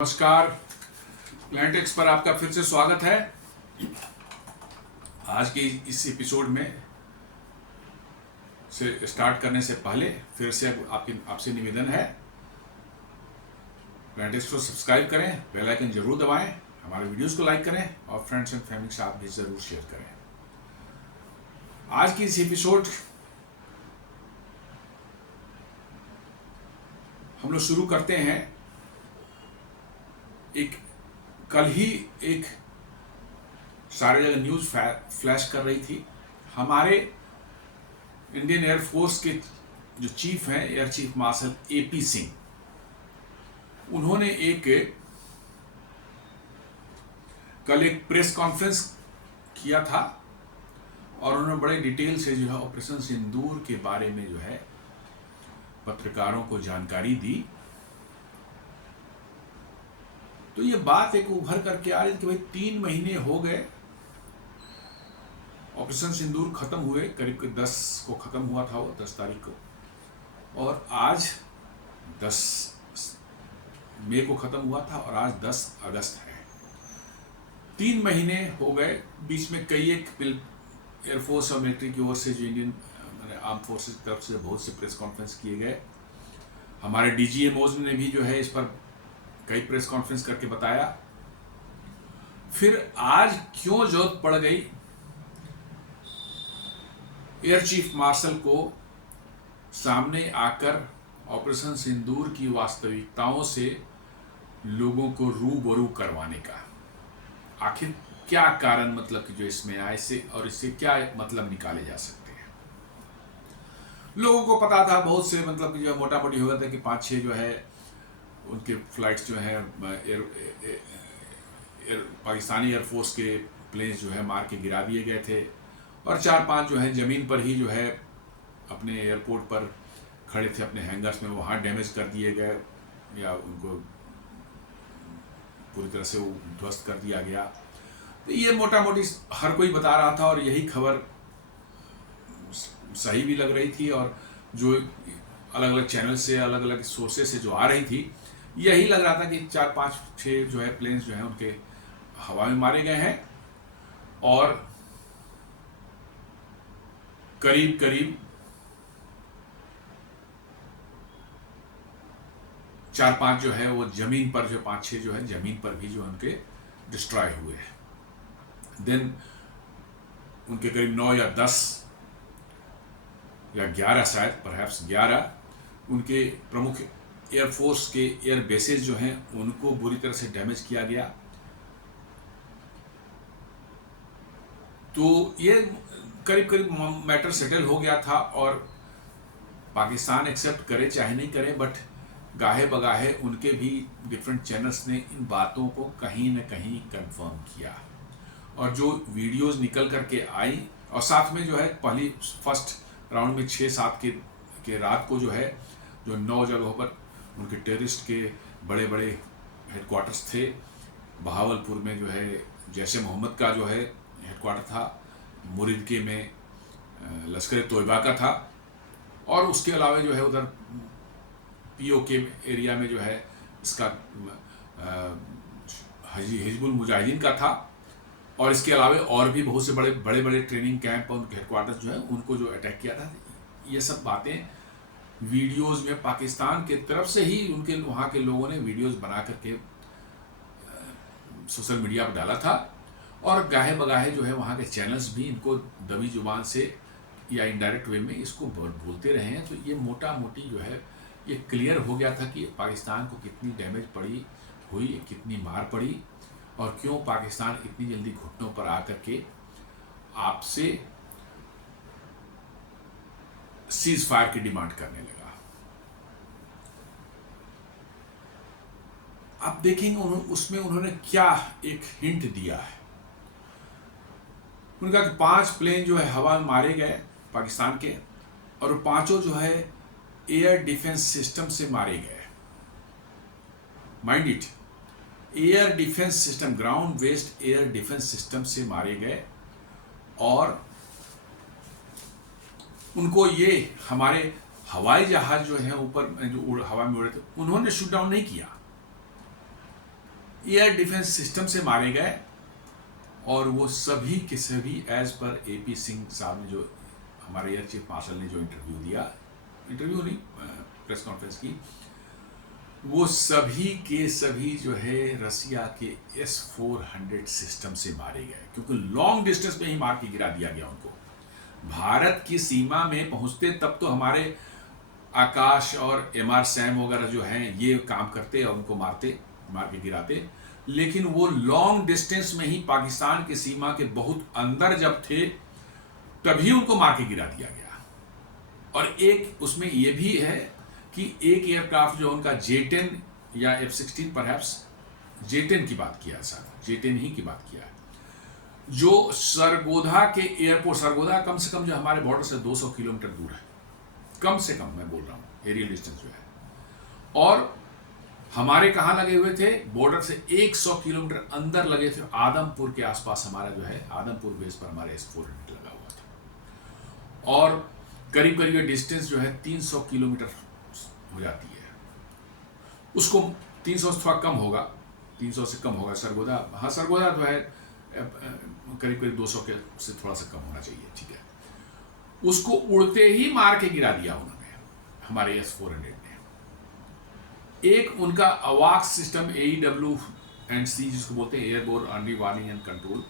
नमस्कार, प्लांटेक्स पर आपका फिर से स्वागत है। आज के इस एपिसोड में से स्टार्ट करने से पहले फिर से आपसे निवेदन है, प्लांटेक्स को सब्सक्राइब करें, बेल आइकन जरूर दबाएं, हमारे वीडियोस को लाइक करें और फ्रेंड्स एंड फैमिली के साथ भी जरूर शेयर करें। आज की इस एपिसोड हम लोग शुरू करते हैं। कल ही एक सारे जगह न्यूज फ्लैश कर रही थी। हमारे इंडियन एयरफोर्स के जो चीफ हैं, air chief marshal AP Singh, उन्होंने कल एक प्रेस कॉन्फ्रेंस किया था और उन्होंने बड़े डिटेल से जो है ऑपरेशन सिंदूर के बारे में जो है पत्रकारों को जानकारी दी। तो ये बात एक उभर करके आ रही थी कि भाई 3 महीने हो गए ऑपरेशन सिंदूर खत्म हुए, करीब 10 को खत्म हुआ था वो 10 तारीख को, और आज 10 मई को खत्म हुआ था और आज 10 अगस्त है। 3 महीने हो गए। बीच में कई एक एयरफोर्स और मिलिट्री की ओर से जो इंडियन आर्म फोर्सेस की तरफ से बहुत से प्रेस कॉन्फ्रेंस किए गए। हमारे DGMOs ने भी जो है इस पर कई प्रेस कॉन्फ्रेंस करके बताया। फिर आज क्यों जरूरत पड़ गई एयर चीफ मार्शल को सामने आकर ऑपरेशन सिंदूर की वास्तविकताओं से लोगों को रूबरू करवाने का? आखिर क्या कारण मतलब कि जो इसमें आए से और इससे क्या मतलब निकाले जा सकते हैं? लोगों को पता था बहुत से, मतलब कि जो मोटा मोटी हो गया था कि 5-6 जो है उनके फ्लाइट्स जो है पाकिस्तानी एयरफोर्स के प्लेन्स जो है मार के गिरा दिए गए थे और 4-5 जो है ज़मीन पर ही जो है अपने एयरपोर्ट पर खड़े थे अपने हैंगर्स में, वहाँ डैमेज कर दिए गए या उनको पूरी तरह से वो ध्वस्त कर दिया गया। तो ये मोटा मोटी हर कोई बता रहा था और यही खबर सही भी लग रही थी और जो अलग अलग चैनल से, अलग अलग सोर्सेज से जो आ रही थी, यही लग रहा था कि 4-5-6 जो है प्लेन्स जो है उनके हवा में मारे गए हैं और करीब करीब 4-5 जो है वो जमीन पर, जो 5-6 जो है जमीन पर भी जो उनके डिस्ट्रॉय हुए हैं। देन उनके करीब 9 या 10 या 11 शायद परहैप्स 11 उनके प्रमुख एयरफोर्स के एयर बेसेस जो हैं उनको बुरी तरह से डैमेज किया गया। तो ये करीब करीब मैटर सेटल हो गया था और पाकिस्तान एक्सेप्ट करे चाहे नहीं करे, बट गाहे बगाहे उनके भी डिफरेंट चैनल्स ने इन बातों को कहीं न कहीं कंफर्म किया और जो वीडियोस निकल करके आई और साथ में जो है पहली फर्स्ट राउंड में 6-7 के रात को जो है जो 9 जगहों पर उनके टेररिस्ट के बड़े बड़े हेडक्वार्टर्स थे। बहावलपुर में जो है जैश-ए मोहम्मद का जो है हेडक्वार्टर था, मुरीदके में लश्कर-ए-तोयबा का था और उसके अलावा जो है उधर POK एरिया में जो है इसका हिजबुल मुजाहिदीन का था और इसके अलावा और भी बहुत से बड़े बड़े ट्रेनिंग कैंप और उनके हेडक्वार्टर्स जो है उनको जो अटैक किया था। ये सब बातें वीडियोस में पाकिस्तान के तरफ से ही उनके वहाँ के लोगों ने वीडियोस बना करके सोशल मीडिया पर डाला था और गाहे बगाहे जो है वहाँ के चैनल्स भी इनको दबी जुबान से या इनडायरेक्ट वे में इसको बोलते रहे हैं। तो ये मोटा मोटी जो है ये क्लियर हो गया था कि पाकिस्तान को कितनी डैमेज पड़ी हुई, कितनी मार पड़ी और क्यों पाकिस्तान इतनी जल्दी घुटनों पर आकर के आपसे सीज फायर की डिमांड करने लगा। आप देखेंगे उसमें उन्होंने क्या एक हिंट दिया है। उन्होंने कहा कि 5 प्लेन जो है हवा में मारे गए पाकिस्तान के और 5 जो है एयर डिफेंस सिस्टम से मारे गए। Mind it, air defence system, ground based air defence system से मारे गए और उनको ये हमारे हवाई जहाज जो है ऊपर जो हवा में उड़े थे उन्होंने शूट डाउन नहीं किया। एयर डिफेंस सिस्टम से मारे गए, और वो सभी के सभी एज पर AP सिंह साहब ने, जो हमारे एयर चीफ मार्शल ने जो इंटरव्यू दिया, इंटरव्यू नहीं, प्रेस कॉन्फ्रेंस की, वो सभी के सभी जो है रसिया के S-400 सिस्टम से मारे गए, क्योंकि लॉन्ग डिस्टेंस में ही मार के गिरा दिया गया उनको। भारत की सीमा में पहुंचते तब तो हमारे आकाश और MR सैम वगैरह जो हैं ये काम करते और उनको मार के गिराते, लेकिन वो लॉन्ग डिस्टेंस में ही पाकिस्तान की सीमा के बहुत अंदर जब थे तभी उनको मार के गिरा दिया गया। और एक उसमें यह भी है कि एक एयरक्राफ्ट जो उनका J-10 या F-16 परहैप्स J-10 की बात किया, सर J-10 ही की बात किया, जो सरगोधा के एयरपोर्ट, सरगोधा कम से कम जो हमारे बॉर्डर से 200 किलोमीटर दूर है, कम से कम मैं बोल रहा हूं एरियल डिस्टेंस जो है, और हमारे कहां लगे हुए थे, बॉर्डर से 100 किलोमीटर अंदर लगे थे, आदमपुर के आसपास हमारा जो है आदमपुर बेस पर हमारा S-400 लगा हुआ था, और करीब करीब डिस्टेंस जो है 300 किलोमीटर हो जाती है, उसको 300 से थोड़ा कम होगा, 300 से कम होगा सरगोधा, हाँ सरगोधा जो है करीब करीब 200 के से थोड़ा सा कम होना चाहिए, ठीक है। उसको उड़ते ही मार के गिरा दिया उन्होंने, हमारे S-400 ने। एक उनका अवाक सिस्टम AEW&C जिसको बोलते हैं airborne early warning and control,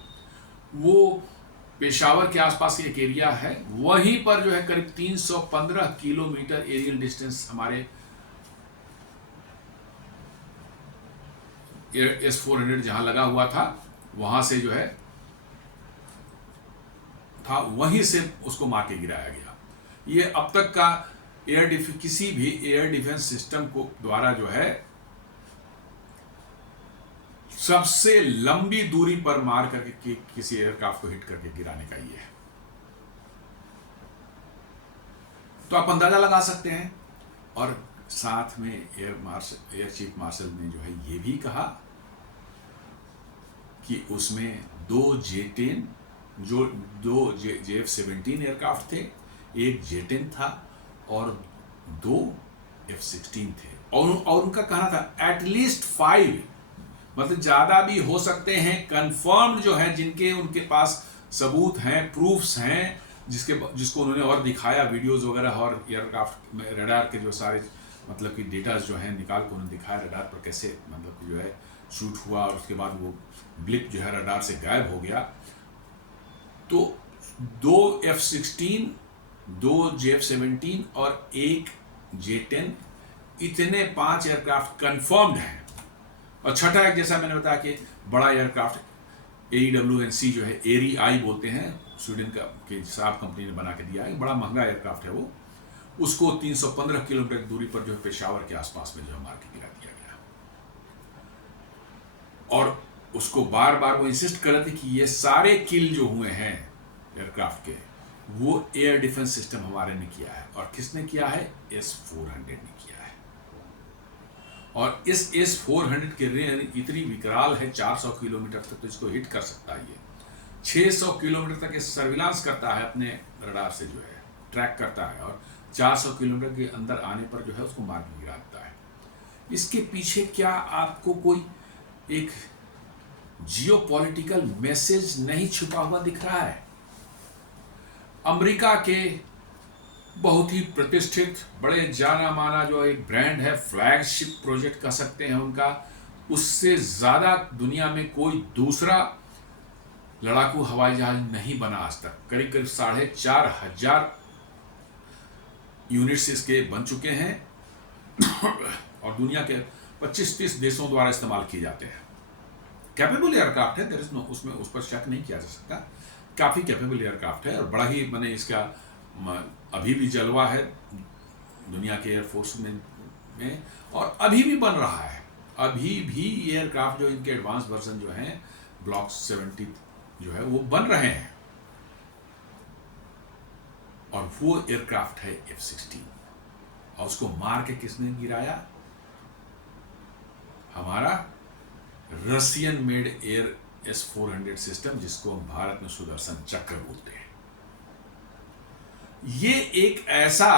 वो पेशावर के आसपास एक एरिया है, वहीं पर जो है करीब 315 किलोमीटर एरियल डिस्टेंस हमारे S-400 जहां लगा हुआ था, वहां से जो है था, वहीं से उसको मार के गिराया गया। ये अब तक का किसी भी एयर डिफेंस सिस्टम को द्वारा जो है सबसे लंबी दूरी पर मार करके किसी एयरक्राफ्ट को हिट करके गिराने का ये है। तो आप अंदाजा लगा सकते हैं। और साथ में एयर चीफ मार्शल ने जो है ये भी कहा कि उसमें 2 J-10 जो 2 F-17 एयरक्राफ्ट थे, एक J-10 था और 2 F-16 थे, और उनका कहना था एटलीस्ट 5, मतलब ज्यादा भी हो सकते हैं, कंफर्म्ड जो है जिनके उनके पास सबूत हैं, प्रूफ्स हैं, जिसको उन्होंने और दिखाया वीडियोस वगैरह, और एयरक्राफ्ट में रडार के जो सारे मतलब कि डेटास जो है निकाल कर उन्होंने दिखाया रडार पर कैसे मतलब जो है शूट हुआ, और उसके बाद वो ब्लिप जो है रडार से गायब हो गया। तो 2 F-16, 2 F-17 और एक J-10, इतने 5 एयरक्राफ्ट कंफर्म्ड हैं। और छठा एक, जैसा मैंने बताया कि बड़ा एयरक्राफ्ट AEW&C जो है, एरी-आई बोलते हैं, स्वीडन का के साब कंपनी ने बना के दिया है, बड़ा महंगा एयरक्राफ्ट है वो, उसको 315 किलोमीटर की दूरी पर जो है पेशावर के आसपास में जो है मार के गिरा दिया गया। और उसको बार बार वो इंसिस्ट कर रहे थे कि ये सारे किल जो हुए हैं एयरक्राफ्ट के, वो एयर डिफेंस सिस्टम हमारे ने किया है। और किसने किया है? S-400 ने किया है। और इस S-400 की रेंज इतनी विकराल है, 400 किलोमीटर तक तो इसको हिट कर सकता है। ये 600 किलोमीटर तक सर्विलांस करता है, अपने रडार से जो है ट्रैक करता है, और 400 किलोमीटर के अंदर आने पर जो है उसको मार के गिरा देता है। इसके पीछे क्या आपको कोई एक जियोपॉलिटिकल मैसेज नहीं छुपा हुआ दिख रहा है? अमेरिका के बहुत ही प्रतिष्ठित, बड़े जाना माना जो एक ब्रांड है, फ्लैगशिप प्रोजेक्ट कह सकते हैं उनका, उससे ज्यादा दुनिया में कोई दूसरा लड़ाकू हवाई जहाज नहीं बना आज तक। करीब करीब 4,500 यूनिट्स इसके बन चुके हैं और दुनिया के 25-30 देशों द्वारा इस्तेमाल किए जाते हैं। कैपेबल एयरक्राफ्ट है, देयर इज नो, उसमें उस पर शक नहीं किया जा सकता, काफ़ी कैपेबल एयरक्राफ्ट है, और बड़ा ही मैंने इसका अभी भी जलवा है दुनिया के एयरफोर्स में, और अभी भी बन रहा है। अभी भी एयरक्राफ्ट जो इनके एडवांस वर्जन जो हैं, ब्लॉक 70 जो है वो बन रहे हैं, और वो एयरक्राफ्ट है F-16। और उसको मार के किसने गिराया? हमारा Russian made air S-400 system, जिसको हम भारत में सुदर्शन चक्र बोलते हैं। ये एक ऐसा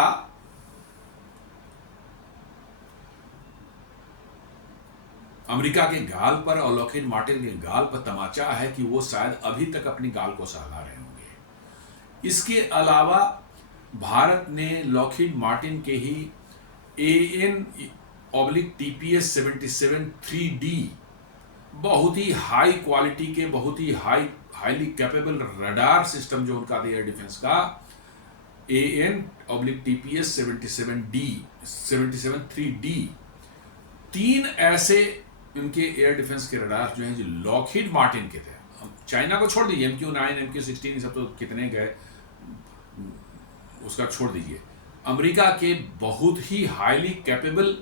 अमेरिका के गाल पर और लॉकहीड मार्टिन के गाल पर तमाचा है कि वो शायद अभी तक अपनी गाल को सहला रहे होंगे। इसके अलावा भारत ने लॉकहीड मार्टिन के ही AN/TPS 77 3D बहुत ही हाई क्वालिटी के, बहुत ही हाईली कैपेबल रडार सिस्टम जो उनका एयर डिफेंस का AN/TPS 77 3D, 3 ऐसे इनके एयर डिफेंस के रडार जो हैं जो लॉकहीड मार्टिन के थे। चाइना को छोड़ दीजिए, MQ-9 MQ-16 सब तो कितने गए, उसका छोड़ दीजिए। अमेरिका के बहुत ही हाईली कैपेबल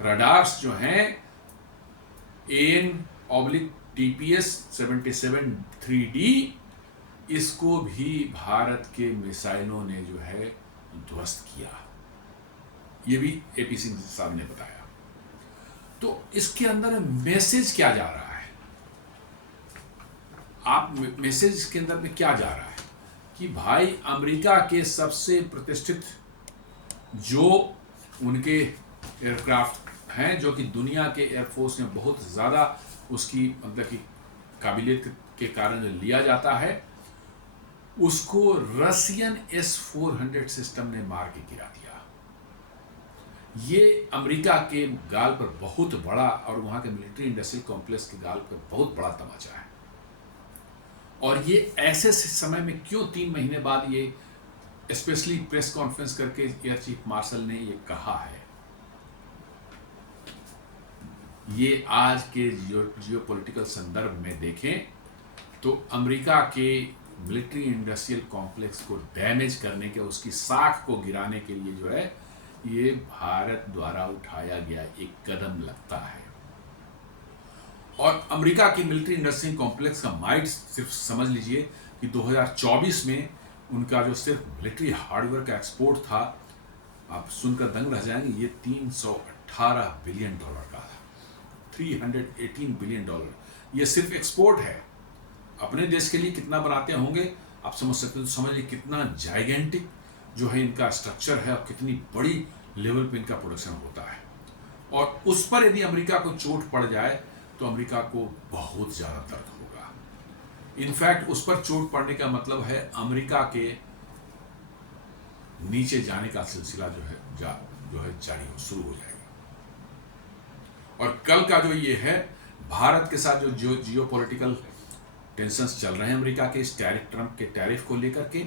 रडार्स जो हैं AN/TPS 77 3D, इसको भी भारत के मिसाइलों ने जो है ध्वस्त किया। ये भी AP सिंह साहब ने बताया। तो इसके अंदर मैसेज क्या जा रहा है? आप मैसेज के अंदर में क्या जा रहा है कि भाई अमेरिका के सबसे प्रतिष्ठित जो उनके एयरक्राफ्ट हैं, जो कि दुनिया के एयरफोर्स में बहुत ज़्यादा उसकी मतलब कि काबिलियत के कारण लिया जाता है, उसको रशियन S-400 सिस्टम ने मार के गिरा दिया। ये अमेरिका के गाल पर बहुत बड़ा और वहाँ के मिलिट्री इंडस्ट्रियल कॉम्प्लेक्स के गाल पर बहुत बड़ा तमाचा है। और ये ऐसे समय में क्यों 3 महीने बाद ये स्पेशली प्रेस कॉन्फ्रेंस करके एयर चीफ मार्शल ने ये कहा है? ये आज के जियोपॉलिटिकल संदर्भ में देखें तो अमेरिका के मिलिट्री इंडस्ट्रियल कॉम्प्लेक्स को डैमेज करने के, उसकी साख को गिराने के लिए जो है ये भारत द्वारा उठाया गया एक कदम लगता है। और अमेरिका की मिलिट्री इंडस्ट्रियल कॉम्प्लेक्स का माइट सिर्फ समझ लीजिए कि 2024 में उनका जो सिर्फ मिलिट्री हार्डवेयर का एक्सपोर्ट था, आप सुनकर दंग रह जाएंगे, ये $318 बिलियन का था। $318 बिलियन, ये सिर्फ एक्सपोर्ट है। अपने देश के लिए कितना बनाते होंगे आप समझ सकते हो। तो समझ लीजिए कितना जाइगेंटिक जो है इनका स्ट्रक्चर है और कितनी बड़ी लेवल पे इनका प्रोडक्शन होता है। और उस पर यदि अमेरिका को चोट पड़ जाए तो अमेरिका को बहुत ज़्यादा दर्द होगा। इनफैक्ट उस पर चोट पड़ने का मतलब है अमेरिका के नीचे जाने का सिलसिला जो है जारी शुरू हो जाएगा। और कल का जो ये है भारत के साथ जो जियोपॉलिटिकल टेंशंस चल रहे हैं अमेरिका के इस ट्रंप के टैरिफ को लेकर के,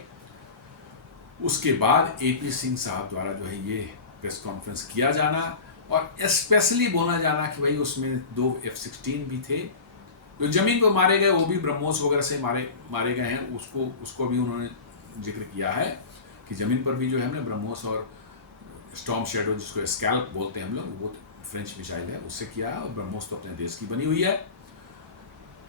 उसके बाद AP सिंह साहब द्वारा जो है ये प्रेस कॉन्फ्रेंस किया जाना और स्पेशली बोला जाना कि भाई उसमें 2 F-16 भी थे जो जमीन को मारे गए, वो भी ब्रह्मोस वगैरह से मारे गए हैं। उसको भी उन्होंने जिक्र किया है कि जमीन पर भी जो है ना ब्रह्मोस और स्टॉर्म शैडो, जिसको स्कैल्प बोलते हैं हम लोग, वो फ्रेंच मिसाइल है, उससे किया है। और ब्रह्मोस तो अपने देश की बनी हुई है,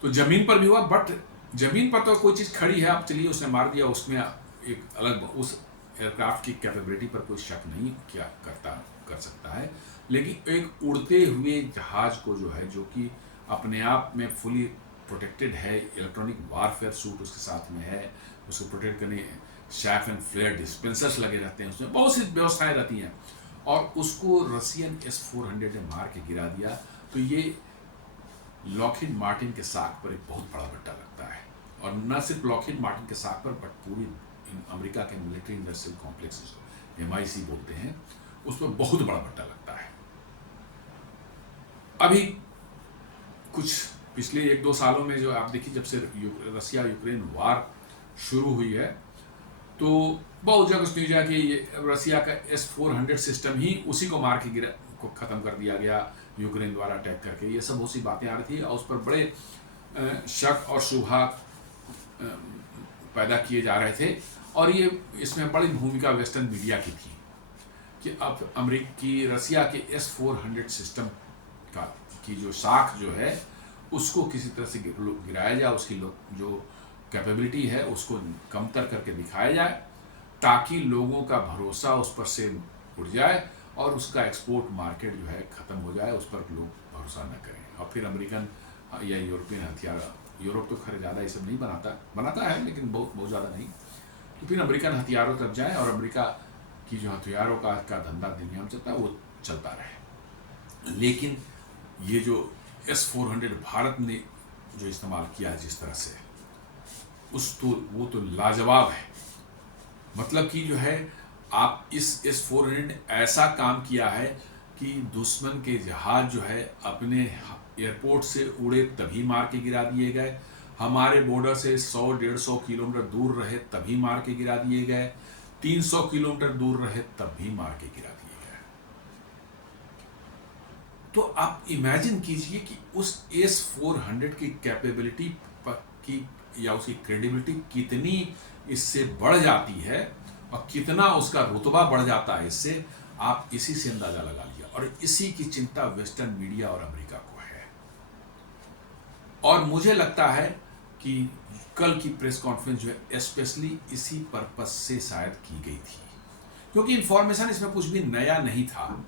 तो जमीन पर भी हुआ। बट जमीन पर तो कोई चीज़ खड़ी है, आप चलिए उसने मार दिया, उसमें एक अलग उस एयरक्राफ्ट की कैपेबिलिटी पर कोई शक नहीं कर सकता है। लेकिन एक उड़ते हुए जहाज को जो है, जो कि अपने आप में फुली प्रोटेक्टेड है, इलेक्ट्रॉनिक वारफेयर सूट उसके साथ में है, उसको प्रोटेक्ट करने शैफ एंड फ्लेयर डिस्पेंसर्स लगे रहते हैं, उसमें बहुत सी व्यवस्थाएं रहती हैं, और उसको रशियन S-400 ने मार के गिरा दिया। तो ये लॉकहीड मार्टिन के साख पर एक बहुत बड़ा बट्टा लगता है। और न सिर्फ लॉकहीड मार्टिन के साख पर, बट पूरी अमेरिका के मिलिट्री इंडस्ट्रियल कॉम्प्लेक्स MIC बोलते हैं, उस पर बहुत बड़ा बट्टा लगता है। अभी कुछ पिछले 1-2 सालों में जो आप देखिए, जब से रसिया यूक्रेन वार शुरू हुई है, तो बहुत जगह न्यूज है कि रसिया का S-400 सिस्टम ही उसी को मार के को ख़त्म कर दिया गया यूक्रेन द्वारा अटैक करके। ये सब बहुत सी बातें आ रही थी और उस पर बड़े शक और शुभा पैदा किए जा रहे थे। और ये इसमें बड़ी भूमिका वेस्टर्न मीडिया की थी कि अब रसिया के S-400 सिस्टम की जो साख जो है उसको किसी तरह से गिराया जाए, उसकी जो कैपेबिलिटी है उसको कमतर करके दिखाया जाए, ताकि लोगों का भरोसा उस पर से उड़ जाए और उसका एक्सपोर्ट मार्केट जो है ख़त्म हो जाए, उस पर लोग भरोसा न करें। और फिर अमेरिकन या यूरोपियन हथियार, यूरोप तो खैर ज़्यादा ये सब नहीं बनाता है, लेकिन बहुत ज़्यादा नहीं, तो फिर अमेरिकन हथियारों तक जाए और अमेरिका की जो हथियारों का धंधा दुनिया में चलता है वो चलता रहे। लेकिन ये जो S-400 भारत ने जो इस्तेमाल किया है जिस तरह से, वो तो लाजवाब है। मतलब कि जो है आप इस S-400 ऐसा काम किया है कि दुश्मन के जहाज जो है अपने एयरपोर्ट से उड़े तभी मार के गिरा दिए गए, हमारे बॉर्डर से 100-150 किलोमीटर दूर रहे तभी मार के गिरा दिए गए, 300 किलोमीटर दूर रहे तब भी मार के गिरा दिए गए। तो आप इमेजिन कीजिए कि उस S-400 की कैपेबिलिटी की या उसकी क्रेडिबिलिटी कितनी इससे बढ़ जाती है और कितना उसका रुतबा बढ़ जाता है इससे, आप इसी से अंदाजा लगा लिया। और इसी की चिंता वेस्टर्न मीडिया और अमेरिका को है। और मुझे लगता है कि कल की प्रेस कॉन्फ्रेंस जो है स्पेशली इसी पर्पज से शायद की गई थी, क्योंकि इंफॉर्मेशन इसमें कुछ भी नया नहीं था।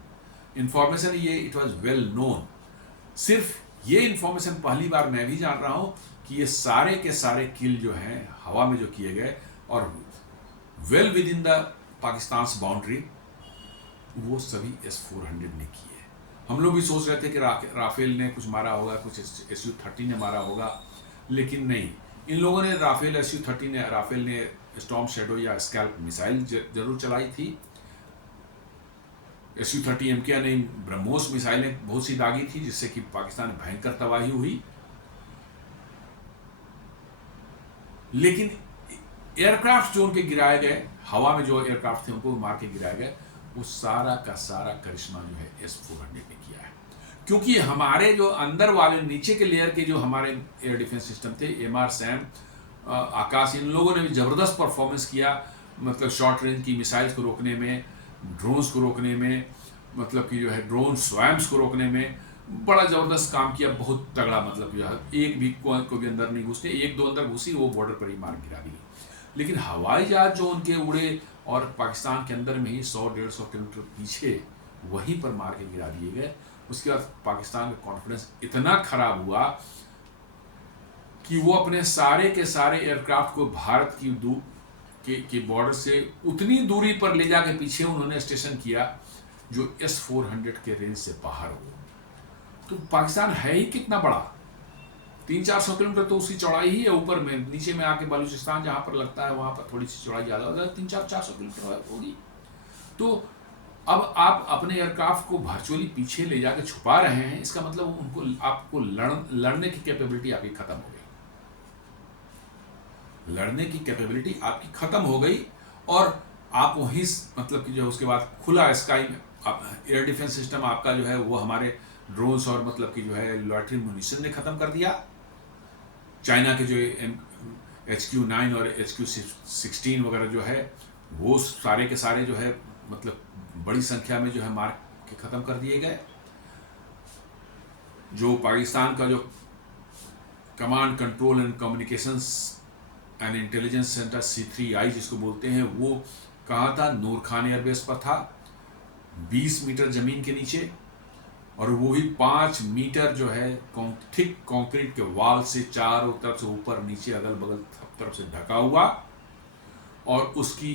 इंफॉर्मेशन ये इट वाज वेल नोन। सिर्फ ये इंफॉर्मेशन पहली बार मैं भी जान रहा हूं कि ये सारे के सारे किल जो हैं हवा में जो किए गए और well with in the Pakistan boundary, वो सभी S-400 ने किए। हम लोग भी सोच रहे थे कि राफेल ने कुछ मारा होगा, कुछ Su-30 ने मारा होगा, लेकिन नहीं। इन लोगों ने राफेल ने स्टॉर्म शैडो या स्कैल्प मिसाइल जरूर चलाई थी। Su-30 MK ने ब्रह्मोस मिसाइलें बहुत सी दागी थी, जिससे कि पाकिस्तान में भयंकर तबाही हुई। लेकिन एयरक्राफ्ट जो उनके गिराए गए, हवा में जो एयरक्राफ्ट थे उनको मार के गिराए गए, वो सारा का सारा करिश्मा जो है S-400 ने किया है। क्योंकि हमारे जो अंदर वाले नीचे के लेयर के जो हमारे एयर डिफेंस सिस्टम थे, MR SAM, आकाश, इन लोगों ने भी जबरदस्त परफॉर्मेंस किया। मतलब शॉर्ट रेंज की मिसाइल्स को रोकने में, ड्रोन्स को रोकने में, मतलब कि जो है ड्रोन स्वैम्स को रोकने में बड़ा जबरदस्त काम किया, बहुत तगड़ा। मतलब जो है एक भी को भी अंदर नहीं घुसते, एक दो अंदर घुसी वो बॉर्डर पर ही मार गिरा दी। लेकिन हवाई जहाज जो उनके उड़े और पाकिस्तान के अंदर में ही 100-150 किलोमीटर पीछे वहीं पर मार के गिरा दिए गए। उसके बाद पाकिस्तान का कॉन्फिडेंस इतना खराब हुआ कि वो अपने सारे के सारे एयरक्राफ्ट को भारत की बॉर्डर से उतनी दूरी पर ले जाके पीछे उन्होंने स्टेशन किया जो S-400 के रेंज से बाहर हो। तो पाकिस्तान है ही कितना बड़ा, 300-400 किलोमीटर तो उसकी चौड़ाई ही है। ऊपर में नीचे में आके बलूचिस्तान जहां पर लगता है वहां पर थोड़ी सी चौड़ाई ज्यादा हो जाती, 300-400 किलोमीटर होगी। तो अब आप अपने एयरक्राफ्ट को वर्चुअली पीछे ले जाके छुपा रहे हैं, इसका मतलब आपको लड़ने की कैपेबिलिटी आपकी खत्म हो गई। लड़ने की कैपेबिलिटी आपकी खत्म हो गई और आप वहीं मतलब कि जो उसके बाद खुला स्काई में एयर डिफेंस सिस्टम आपका जो है वो हमारे ड्रोन्स और मतलब कि जो है लॉयटरिंग म्यूनिशन ने खत्म कर दिया। चाइना के जो HQ-9 और HQ-16 वगैरह जो है वो सारे के सारे जो है मतलब बड़ी संख्या में जो है मार के खत्म कर दिए गए। जो पाकिस्तान का जो command control and communications and intelligence centre C3I जिसको बोलते हैं, वो कहाँ था? नूर खान एयरबेस पर था, 20 मीटर जमीन के नीचे, और वो भी 5 मीटर जो है थिक कंक्रीट के वॉल से चारों तरफ से ऊपर नीचे अगल बगल सब तरफ से ढका हुआ, और उसकी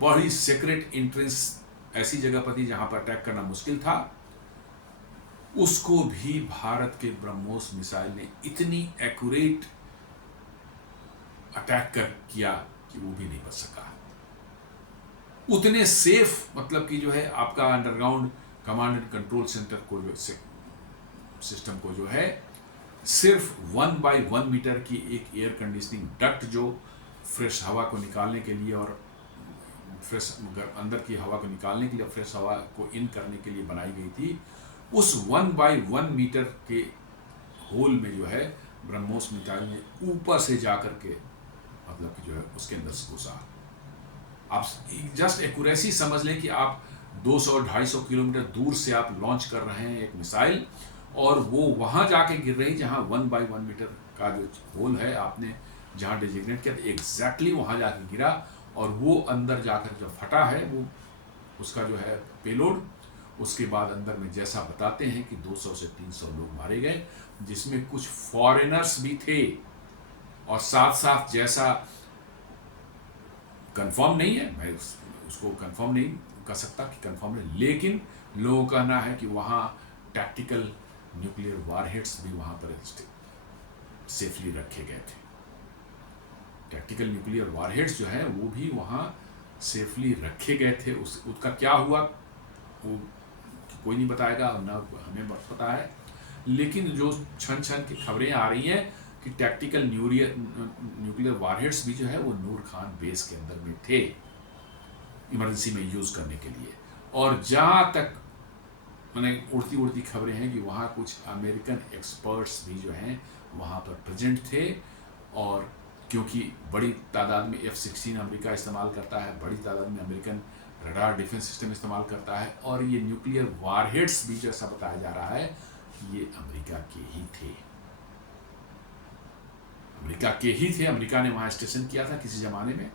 बड़ी सीक्रेट एंट्रेंस ऐसी जगह पर थी जहां पर अटैक करना मुश्किल था। उसको भी भारत के ब्रह्मोस मिसाइल ने इतनी एक्यूरेट अटैक किया कि वो भी नहीं बच सका। उतने सेफ मतलब कि जो है आपका underground command and control centre को जो सिस्टम को जो है सिर्फ 1x1 मीटर की एक एयर कंडीशनिंग डक्ट जो फ्रेश हवा को निकालने के लिए और फ्रेश अंदर की हवा को निकालने के लिए, फ्रेश हवा को इन करने के लिए बनाई गई थी, उस 1x1 मीटर के होल में जो है ब्रह्मोस मिसाइल ने ऊपर से जाकर के मतलब कि जो है उसके अंदर से घुसा। आप जस्ट एक्यूरेसी समझ लें कि आप 200-250 किलोमीटर दूर से आप लॉन्च कर रहे हैं एक मिसाइल, और वो वहां जाके गिर रही जहां 1x1 मीटर का जो होल है आपने जहां डिजिग्नेट किया, एग्जैक्टली वहां जाके गिरा, और वो अंदर जाकर जब फटा है वो उसका जो है पेलोड, उसके बाद अंदर में जैसा बताते हैं कि 200 से 300 लोग मारे गए, जिसमें कुछ फॉरेनर्स भी थे, और साथ साथ जैसा कंफर्म नहीं है, मैं उसको कंफर्म नहीं कर सकता कि कंफर्म है, लेकिन लोगों का कहना है कि वहाँ टैक्टिकल न्यूक्लियर वारहेड्स भी वहाँ पर सेफली रखे गए थे। टैक्टिकल न्यूक्लियर वारहेड्स जो है वो भी वहाँ सेफली रखे गए थे। उसका क्या हुआ वो कोई नहीं बताएगा, ना हमें पता है। लेकिन जो छन छन की खबरें आ रही हैं कि टैक्टिकल न्यूक्लियर वारहेड्स भी जो है वो नूर खान बेस के अंदर में थे इमरजेंसी में यूज़ करने के लिए। और जहाँ तक मैंने उड़ती उड़ती खबरें हैं कि वहाँ कुछ अमेरिकन एक्सपर्ट्स भी जो हैं वहाँ पर प्रेजेंट थे। और क्योंकि बड़ी तादाद में F-16 अमेरिका इस्तेमाल करता है, बड़ी तादाद में अमेरिकन रडार डिफेंस सिस्टम इस्तेमाल करता है, और ये न्यूक्लियर वारहेड्स भी जैसा बताया जा रहा है ये अमेरिका के ही थे। अमेरिका के ही थे। अमेरिका ने वहाँ स्टेशन किया था किसी ज़माने में।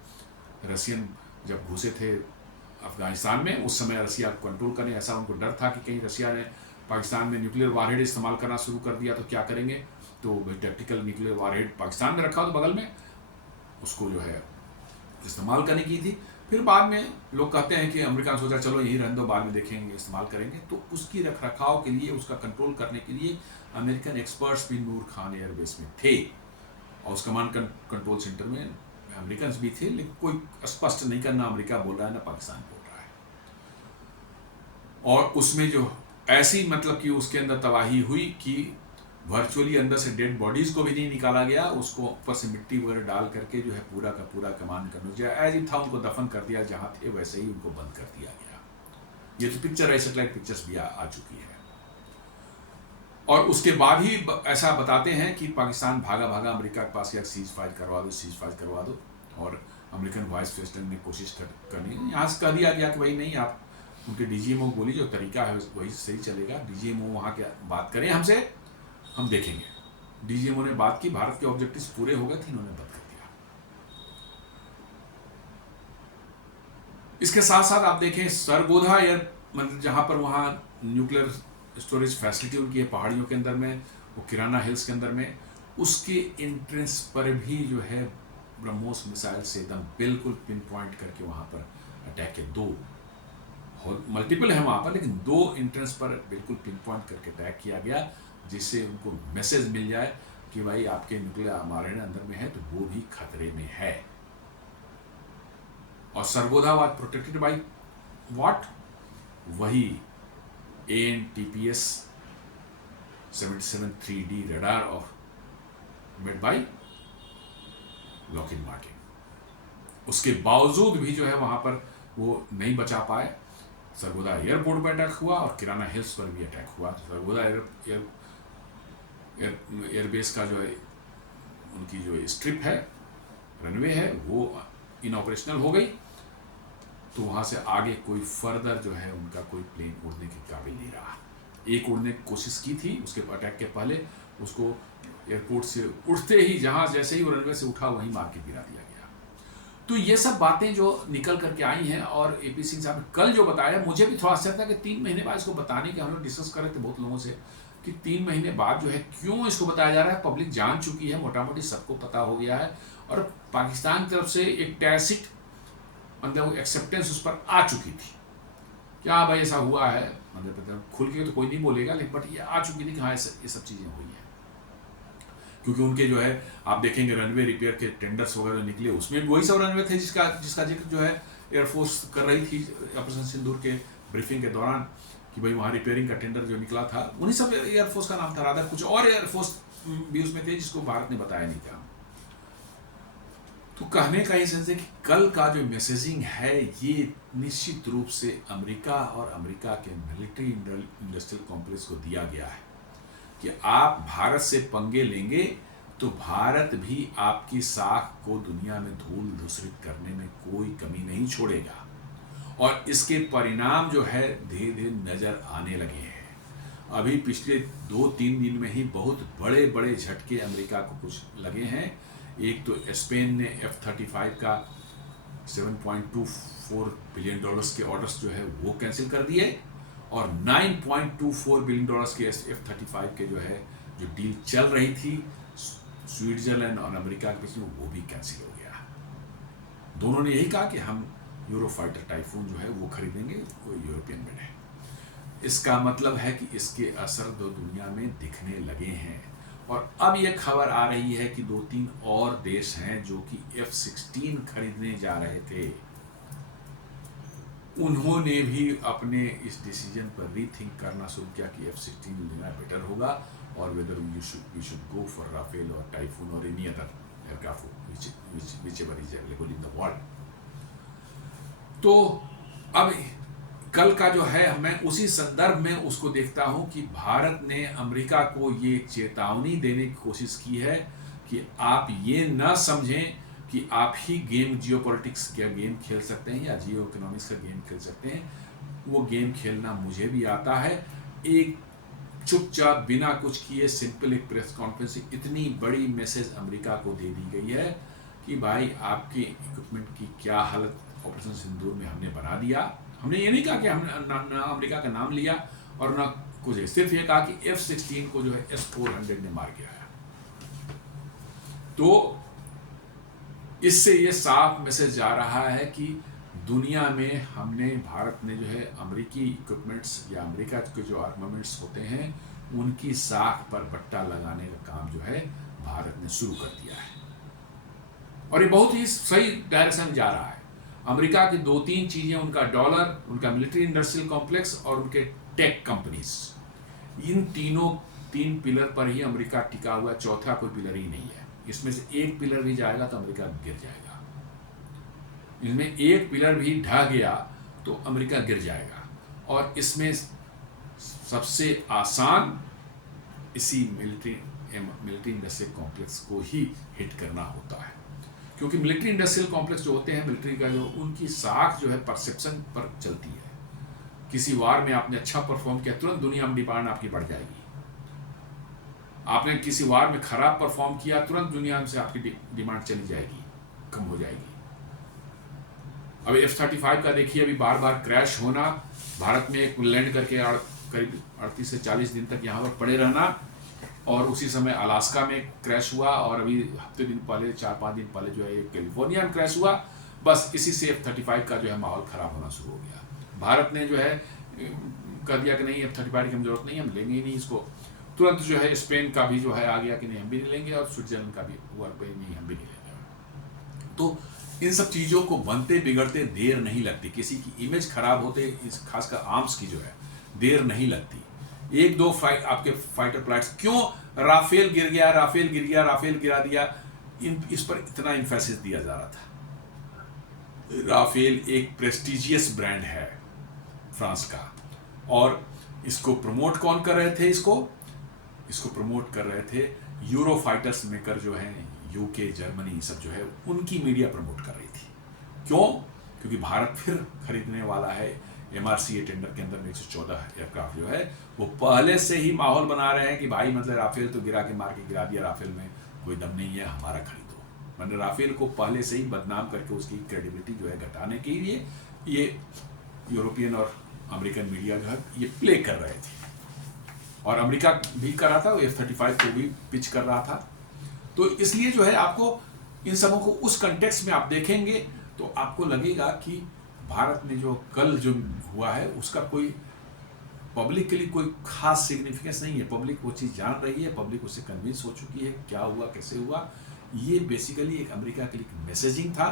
रशियन जब घुसे थे अफगानिस्तान में, उस समय रसिया को कंट्रोल करें, ऐसा उनको डर था कि कहीं रसिया ने पाकिस्तान में न्यूक्लियर वारहेड इस्तेमाल करना शुरू कर दिया तो क्या करेंगे। तो टैक्टिकल न्यूक्लियर वारहेड पाकिस्तान में रखा तो बगल में उसको जो है इस्तेमाल करने की थी। फिर बाद में लोग कहते हैं कि अमेरिका ने सोचा चलो यही रहने दो, बाद में देखेंगे, इस्तेमाल करेंगे। तो उसकी रख रखाव के लिए, उसका कंट्रोल करने के लिए अमेरिकन एक्सपर्ट्स भी नूर खान एयरबेस में थे, और उस कमांड कंट्रोल सेंटर में अमेरिकन भी थे। लेकिन कोई स्पष्ट नहीं करना अमेरिका बोल रहा है ना पाकिस्तान बोल रहा है। और उसमें जो ऐसी मतलब कि उसके अंदर तबाही हुई कि वर्चुअली अंदर से डेड बॉडीज को भी नहीं निकाला गया, उसको ऊपर से मिट्टी वगैरह डाल करके जो है पूरा का पूरा कमांड कंट्रोल एज इट था उनको दफन कर दिया, जहाँ थे वैसे ही उनको बंद कर दिया गया। ये तो पिक्चर है, सेटेलाइट पिक्चर्स भी आ चुकी है। और उसके बाद ही ऐसा बताते हैं कि पाकिस्तान भागा भागा अमेरिका के पास, सीज फायर करवा दो, सीज फायर करवा दो। और अमेरिकन वाइस प्रेसिडेंट ने कोशिश करनी, यहाँ से कह दिया गया कि भाई नहीं, आप उनके डीजीएमओ बोली जो तरीका है वही सही चलेगा, डीजीएमओ वहाँ के बात करें हमसे, हम देखेंगे। डीजीएमओ ने बात की, भारत के ऑब्जेक्टिव्स पूरे हो गए थे, इन्होंने बंद कर दिया। इसके साथ साथ आप देखें सरगोधा एयर, मतलब जहाँ पर वहाँ न्यूक्लियर स्टोरेज फैसिलिटी उनकी है पहाड़ियों के अंदर में, वो किराना हिल्स के अंदर में, उसके एंट्रेंस पर भी जो है ब्रह्मोस मिसाइल से एकदम बिल्कुल पिन पॉइंट करके वहाँ पर अटैक के दो मल्टीपल है वहाँ पर, लेकिन दो एंट्रेंस पर बिल्कुल पिन पॉइंट करके अटैक किया गया, जिससे उनको मैसेज मिल जाए कि भाई आपके न्यूक्लियर वारहेड अंदर में है तो वो भी खतरे में है। और Sargodha was protected by what, वही ANTPS 77 3D radar of made by Lockheed Martin. उसके बावजूद भी जो है वहां पर वो नहीं बचा पाए। सरगोधा एयरपोर्ट पर अटैक हुआ और किराना हिल्स पर भी अटैक हुआ। सरगोधा एयरबेस का जो है उनकी जो स्ट्रिप है, रनवे है, वो इनऑपरेशनल हो गई। तो वहाँ से आगे कोई फर्दर जो है उनका कोई प्लेन उड़ने के काबिल नहीं रहा। एक उड़ने की कोशिश की थी उसके अटैक के पहले, उसको एयरपोर्ट से उठते ही जहाँ जैसे ही वो रनवे से उठा वहीं मार के गिरा दिया गया। तो ये सब बातें जो निकल करके आई हैं, और AP सिंह साहब ने कल जो बताया, मुझे भी थोड़ा आश्चर्य था कि 3 महीने बाद इसको बताने के हम लोग डिस्कस कर रहे थे बहुत लोगों से कि 3 महीने बाद जो है क्यों इसको बताया जा रहा है। पब्लिक जान चुकी है, मोटा मोटी सबको पता हो गया है, और पाकिस्तान की तरफ से एक टैसिट मतलब एक्सेप्टेंस उस पर आ चुकी थी कि हाँ भाई ऐसा हुआ है। मतलब खुल के तो कोई नहीं बोलेगा, लेकिन बट ये आ चुकी थी कि हाँ ये सब चीज़ें हुई हैं। क्योंकि उनके जो है आप देखेंगे रनवे रिपेयर के टेंडर्स वगैरह निकले, उसमें वही सब रनवे थे जिसका जिक्र जो है एयरफोर्स कर रही थी ऑपरेशन सिंदूर के ब्रीफिंग के दौरान, कि भाई वहाँ रिपेयरिंग का टेंडर जो निकला था उन्हीं सब एयरफोर्स का नाम था। राधा कुछ और एयरफोर्स भी उसमें थे जिसको भारत ने बताया नहीं था। तो कहने का ये सेंस है कि कल का जो मैसेजिंग है ये निश्चित रूप से अमेरिका और अमेरिका के मिलिट्री इंडस्ट्रियल कॉम्प्लेक्स को दिया गया है कि आप भारत से पंगे लेंगे तो भारत भी आपकी साख को दुनिया में धूल धूसरित करने में कोई कमी नहीं छोड़ेगा। और इसके परिणाम जो है धीरे धीरे नजर आने लगे हैं। अभी पिछले 2-3 दिन में ही बहुत बड़े बड़े झटके अमेरिका को कुछ लगे हैं। एक तो स्पेन ने F-35 का $7.24 बिलियन के ऑर्डर्स जो है वो कैंसिल कर दिए, और $9.24 बिलियन के F-35 के जो है जो डील चल रही थी स्विट्जरलैंड और अमेरिका के बीच में, वो भी कैंसिल हो गया। दोनों ने यही कहा कि हम यूरोफाइटर टाइफून जो है वो खरीदेंगे, वो यूरोपियन मेड है। इसका मतलब है कि इसके असर दो दुनिया में दिखने लगे हैं। और अब ये खबर आ रही है कि 2-3 और देश हैं जो कि F-16 खरीदने जा रहे थे, उन्होंने भी अपने इस डिसीजन पर रीथिंक करना शुरू किया कि F-16 लेना बेटर होगा, और whether we should go for Rafale और टाइफून और any other aircraft whichever is available in the world। तो अब कल का जो है, मैं उसी संदर्भ में उसको देखता हूं कि भारत ने अमेरिका को ये चेतावनी देने की कोशिश की है कि आप ये न समझें कि आप ही जियोपॉलिटिक्स का गेम खेल सकते हैं या जियो इकोनॉमिक्स का गेम खेल सकते हैं। वो गेम खेलना मुझे भी आता है। एक चुपचाप बिना कुछ किए सिंपल एक प्रेस कॉन्फ्रेंस, इतनी बड़ी मैसेज अमेरिका को दे दी गई है कि भाई आपके इक्विपमेंट की क्या हालत ऑपरेशन सिंदूर में हमने बना दिया। हमने ये नहीं कहा कि हमने ना अमेरिका का नाम लिया और ना कुछ, सिर्फ ये कहा कि F-16 को जो है S-400 ने मार गिराया। तो इससे ये साफ मैसेज जा रहा है कि दुनिया में हमने, भारत ने जो है अमेरिकी इक्विपमेंट्स या अमेरिका के जो आर्मामेंट्स होते हैं उनकी साख पर बट्टा लगाने का काम जो है भारत ने शुरू कर दिया है, और ये बहुत ही सही डायरेक्शन में जा रहा है। अमेरिका की 2-3 चीजें, उनका डॉलर, उनका मिलिट्री इंडस्ट्रियल कॉम्प्लेक्स और उनके टेक कंपनीज, इन 3 पिलर पर ही अमेरिका टिका हुआ, चौथा कोई पिलर ही नहीं है। इसमें से एक पिलर भी जाएगा तो अमेरिका गिर जाएगा, इसमें एक पिलर भी ढह गया तो अमेरिका गिर जाएगा। और इसमें सबसे आसान इसी मिलिट्री इंडस्ट्रियल कॉम्प्लेक्स को ही हिट करना होता है, क्योंकि मिलिट्री इंडस्ट्रियल कॉम्प्लेक्स जो होते हैं मिलिट्री का, जो उनकी साख जो है परसेप्शन पर चलती है। किसी वार में आपने अच्छा परफॉर्म किया, तुरंत दुनिया में डिमांड आपकी बढ़ जाएगी। आपने किसी वार में खराब परफॉर्म किया, तुरंत दुनिया से आपकी डिमांड चली जाएगी, कम हो जाएगी। अब F-35 का देखिए, अभी बार बार क्रैश होना, भारत में एक लैंड करके करीब 38 से 40 दिन तक यहाँ पर पड़े रहना, और उसी समय अलास्का में क्रैश हुआ, और अभी हफ्ते दिन पहले 4-5 दिन पहले जो है कैलिफोर्निया में क्रैश हुआ। बस इसी से F-35 का जो है माहौल खराब होना शुरू हो गया। भारत ने जो है कह दिया कि नहीं, F-35 की हम जरूरत नहीं, हम लेंगे ही नहीं इसको। तुरंत जो है स्पेन का भी जो है आ गया कि नहीं हम भी नहीं लेंगे, और स्विट्जरलैंड का भी हुआ कि नहीं हम भी नहीं लेंगे। तो इन सब चीज़ों को बनते बिगड़ते देर नहीं लगती, किसी की इमेज खराब होते, खासकर आर्म्स की जो है देर नहीं लगती। 1-2 आपके फाइटर प्लाट्स, क्यों राफेल गिर गया, राफेल गिर गया, राफेल गिरा दिया, इस पर इतना इन्फेसिस दिया जा रहा था। राफेल एक प्रेस्टिजियस ब्रांड है फ्रांस का, और इसको प्रमोट कौन कर रहे थे? इसको प्रमोट कर रहे थे यूरो फाइटर्स मेकर जो हैं, यूके, जर्मनी, सब जो है उनकी मीडिया प्रमोट कर रही थी। क्यों? क्योंकि भारत फिर खरीदने वाला है MRCA टेंडर के अंदर में 114 एयरक्राफ्ट जो है, वो पहले से ही माहौल बना रहे हैं कि भाई मतलब राफेल तो गिरा के मार के गिरा दिया, राफेल में कोई दम नहीं है, हमारा खरीदो। मतलब राफेल को पहले से ही बदनाम करके उसकी क्रेडिबिलिटी जो है घटाने के लिए ये यूरोपियन और अमेरिकन मीडिया जो है ये प्ले कर रहे थे, और अमेरिका भी कर रहा था, F-35 को भी पिच कर रहा था। तो इसलिए जो है आपको इन सबों को उस कंटेक्स्ट में आप देखेंगे तो आपको लगेगा कि भारत में जो कल जो हुआ है उसका कोई पब्लिक के लिए कोई खास सिग्निफिकेंस नहीं है। पब्लिक वो चीज़ जान रही है, पब्लिक उससे कन्विंस हो चुकी है क्या हुआ, कैसे हुआ। ये बेसिकली एक अमेरिका के लिए मैसेजिंग था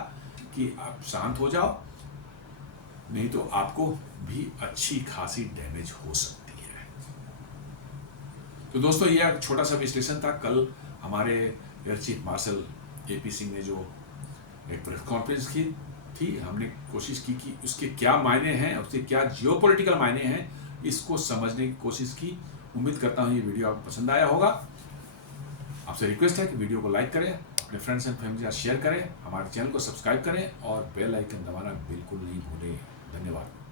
कि आप शांत हो जाओ, नहीं तो आपको भी अच्छी खासी डैमेज हो सकती है। तो दोस्तों ये छोटा सा विश्लेषण था। कल हमारे air chief marshal AP Singh ने जो एक प्रेस कॉन्फ्रेंस की थी, हमने कोशिश की कि उसके क्या मायने हैं, उसके क्या जियोपॉलिटिकल मायने हैं, इसको समझने की कोशिश की। उम्मीद करता हूँ ये वीडियो आपको पसंद आया होगा। आपसे रिक्वेस्ट है कि वीडियो को लाइक करें, अपने फ्रेंड्स एंड फैमिली के साथ शेयर करें, हमारे चैनल को सब्सक्राइब करें और बेल आइकन दबाना बिल्कुल नहीं भूलें। धन्यवाद।